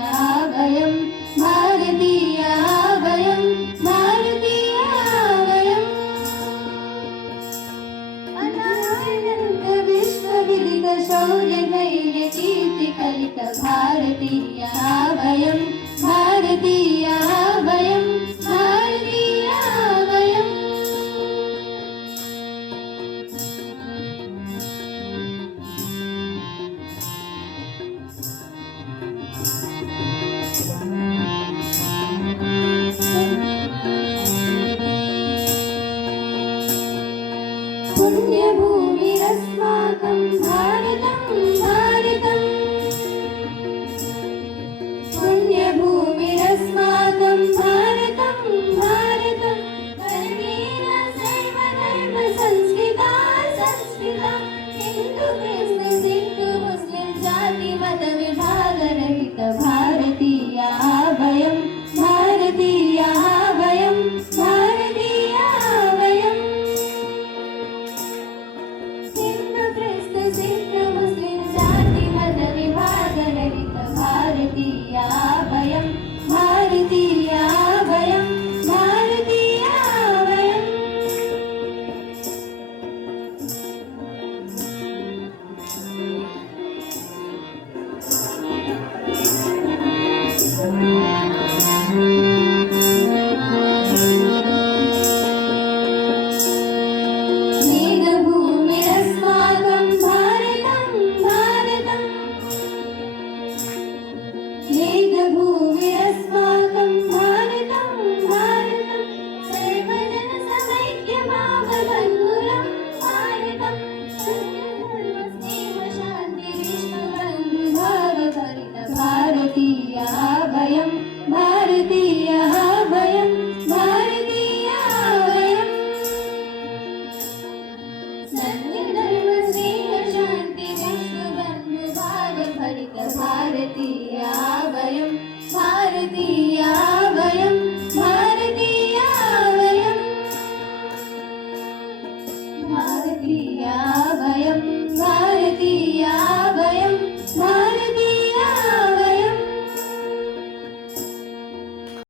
वयं भारतीया वयं भारतीया वयम् अनंत विश्वविदित शौर्य धैर्य कीर्ति कलित भारतीया वयं भारतीया वयं भारतीया वयम् पुण्यभूमिरस्माकं भारतं भारतं पुण्यभूमिरस्माकं भारतं भारतं धर्मेण सर्वधर्म संस्कृता संस्कृता हिन्दू कृष्ण सिख मुस्लिम जाति मत विभागरहित भारतीया वयं भारतीया वयं भारतीया वयम् हिन्दू कृष्ण सिख मुस्लिम जाति मत विभागरहित भारतीया वयं भारतीया वयं भारतीया वयम् मेघभूमिरस्माकं भारतं भारतं मेघभूमिरस्माकं भारतं भारतं सर्वजनसमैक्यभावबन्धुरं भारतं सत्यधर्मस्नेहशान्तिविश्वबन्धुभावभरित भारतीया वयं भारतीया वयं भारतीया वयम् सत्यधर्मस्नेहशान्तिविश्वबन्धुभावभरित भारतीया वयं भारतीया वयं भारतीया वयम् भारतीया वयं भारतीया